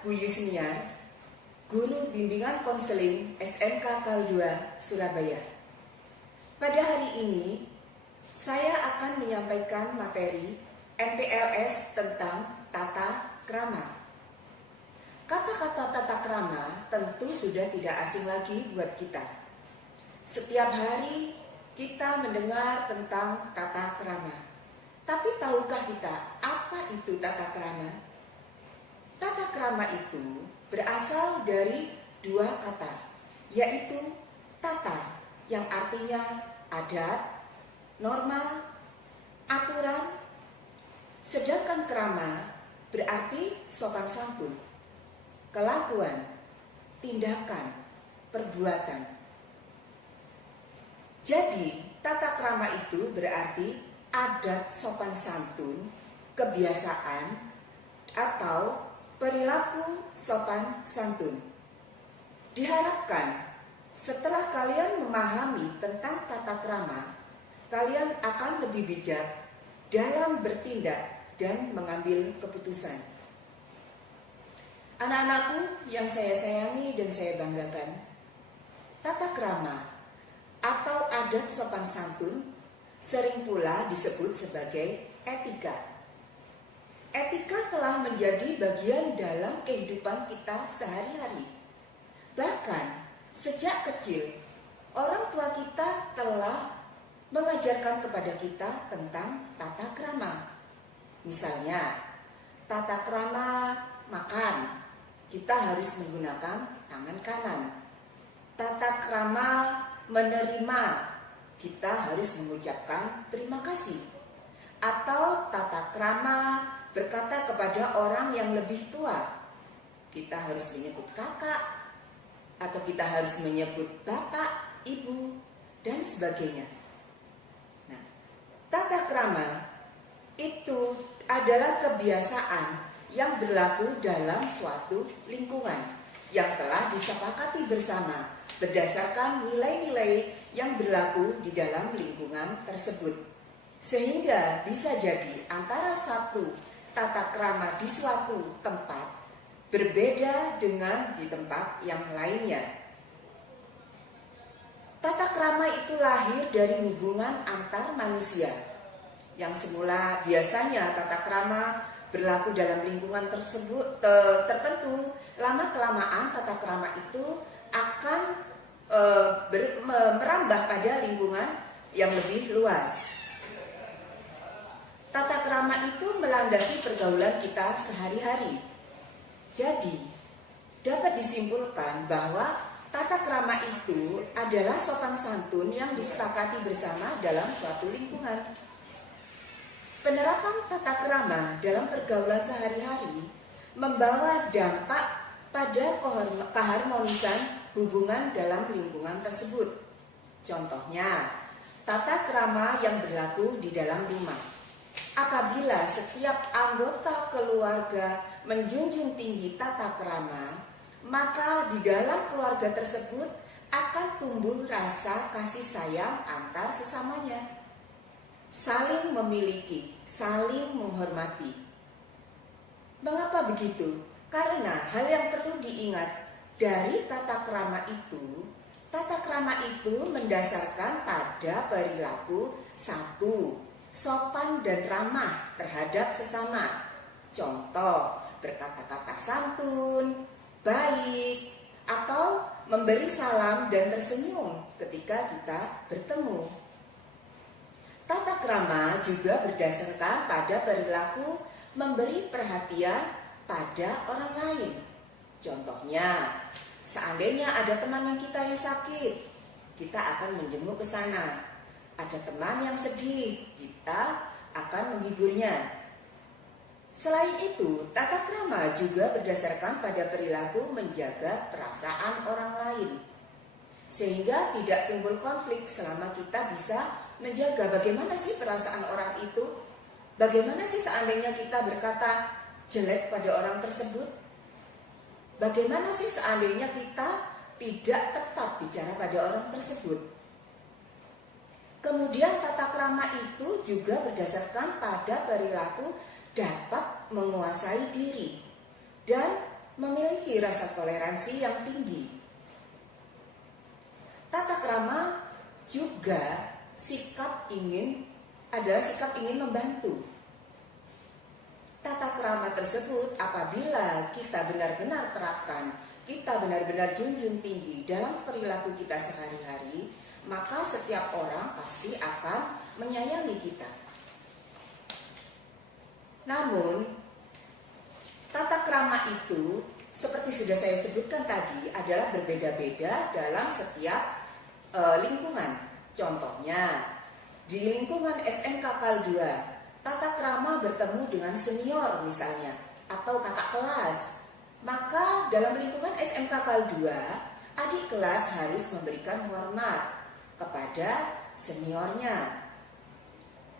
Bu Yusniar, Guru Bimbingan Konseling SMK KAL 2 Surabaya. Pada hari ini, saya akan menyampaikan materi MPLS tentang tata krama. Kata-kata tata krama tentu sudah tidak asing lagi buat kita. Setiap hari kita mendengar tentang tata krama. Tapi tahukah kita apa itu tata krama? Tata krama itu berasal dari dua kata, yaitu tata yang artinya adat, norma, aturan, sedangkan krama berarti sopan santun, kelakuan, tindakan, perbuatan. Jadi, tata krama itu berarti adat sopan santun, kebiasaan, atau perilaku sopan santun. Diharapkan setelah kalian memahami tentang tata krama, kalian akan lebih bijak dalam bertindak dan mengambil keputusan. Anak-anakku yang saya sayangi dan saya banggakan, tata krama atau adat sopan santun sering pula disebut sebagai etika. Etika telah menjadi bagian dalam kehidupan kita sehari-hari. Bahkan sejak kecil, orang tua kita telah mengajarkan kepada kita tentang tata krama. Misalnya, tata krama makan, kita harus menggunakan tangan kanan. Tata krama menerima, kita harus mengucapkan terima kasih. Atau tata krama berkata kepada orang yang lebih tua, kita harus menyebut kakak, atau kita harus menyebut bapak, ibu, dan sebagainya. Nah, tata krama itu adalah kebiasaan yang berlaku dalam suatu lingkungan yang telah disepakati bersama berdasarkan nilai-nilai yang berlaku di dalam lingkungan tersebut. Sehingga bisa jadi antara satu tata krama di suatu tempat berbeda dengan di tempat yang lainnya. Tata krama itu lahir dari hubungan antar manusia. Yang semula biasanya tata krama berlaku dalam lingkungan tersebut tertentu, lama-kelamaan tata krama itu akan merambah pada lingkungan yang lebih luas. Tata krama itu melandasi pergaulan kita sehari-hari. Jadi, dapat disimpulkan bahwa tata krama itu adalah sopan santun yang disepakati bersama dalam suatu lingkungan. Penerapan tata krama dalam pergaulan sehari-hari membawa dampak pada keharmonisan hubungan dalam lingkungan tersebut. Contohnya, tata krama yang berlaku di dalam rumah. Apabila setiap anggota keluarga menjunjung tinggi tata krama, maka di dalam keluarga tersebut akan tumbuh rasa kasih sayang antar sesamanya, saling memiliki, saling menghormati. Mengapa begitu? Karena hal yang perlu diingat dari tata krama itu mendasarkan pada perilaku satu, sopan dan ramah terhadap sesama. Contoh, berkata-kata santun, baik, atau memberi salam dan tersenyum ketika kita bertemu. Tata krama juga berdasarkan pada perilaku memberi perhatian pada orang lain. Contohnya, seandainya ada teman yang kita yang sakit, kita akan menjenguk ke sana. Ada teman yang sedih, kita akan menghiburnya. Selain itu, tata krama juga berdasarkan pada perilaku menjaga perasaan orang lain. Sehingga tidak timbul konflik selama kita bisa menjaga bagaimana sih perasaan orang itu. Bagaimana sih seandainya kita berkata jelek pada orang tersebut? Bagaimana sih seandainya kita tidak tepat bicara pada orang tersebut? Kemudian tata krama itu juga berdasarkan pada perilaku dapat menguasai diri dan memiliki rasa toleransi yang tinggi. Tata krama juga adalah sikap ingin membantu. Tata krama tersebut apabila kita benar-benar terapkan, kita benar-benar junjung tinggi dalam perilaku kita sehari-hari, maka setiap orang pasti akan menyayangi kita. Namun, tata krama itu seperti sudah saya sebutkan tadi adalah berbeda-beda dalam setiap lingkungan. Contohnya, di lingkungan SMK KAL 2, tata krama bertemu dengan senior misalnya, atau kakak kelas. Maka dalam lingkungan SMK KAL 2, adik kelas harus memberikan hormat kepada seniornya.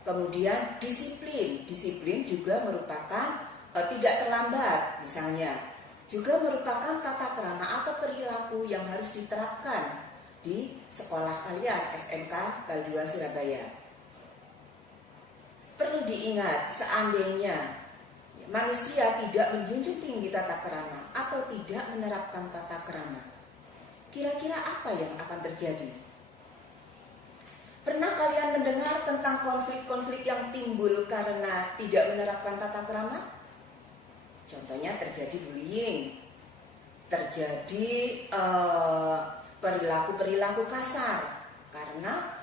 Kemudian disiplin juga merupakan tidak terlambat misalnya. Juga merupakan tata krama atau perilaku yang harus diterapkan di sekolah kalian SMK KAL 2 Surabaya. Perlu diingat, seandainya manusia tidak menjunjung tinggi tata krama atau tidak menerapkan tata krama, kira-kira apa yang akan terjadi? Pernah kalian mendengar tentang konflik-konflik yang timbul karena tidak menerapkan tata krama? Contohnya terjadi bullying, terjadi perilaku-perilaku kasar karena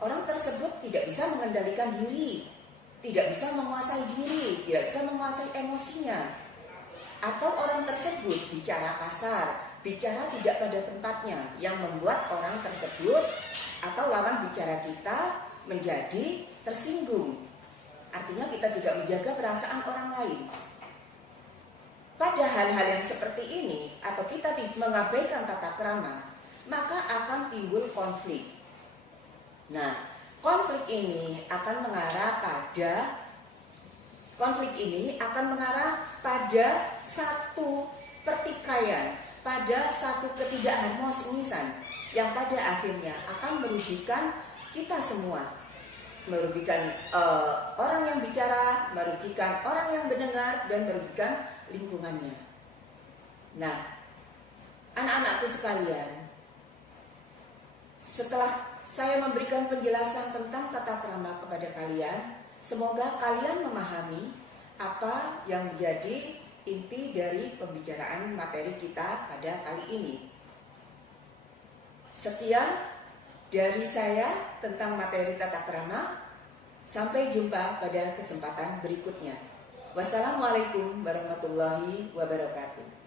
orang tersebut tidak bisa mengendalikan diri, tidak bisa menguasai diri, tidak bisa menguasai emosinya. Atau orang tersebut bicara kasar, bicara tidak pada tempatnya, yang membuat orang tersebut atau lawan bicara kita menjadi tersinggung. Artinya kita tidak menjaga perasaan orang lain. Pada hal-hal yang seperti ini, atau kita mengabaikan tata krama, maka akan timbul konflik. Nah, konflik ini akan mengarah pada satu pertikaian, pada satu ketidakharmonisan yang pada akhirnya akan merugikan kita semua, merugikan orang yang bicara, merugikan orang yang mendengar, dan merugikan lingkungannya. Nah, anak-anakku sekalian, setelah saya memberikan penjelasan tentang tata krama kepada kalian, semoga kalian memahami apa yang menjadi inti dari pembicaraan materi kita pada kali ini. Sekian dari saya tentang materi tata krama. Sampai jumpa pada kesempatan berikutnya. Wassalamualaikum warahmatullahi wabarakatuh.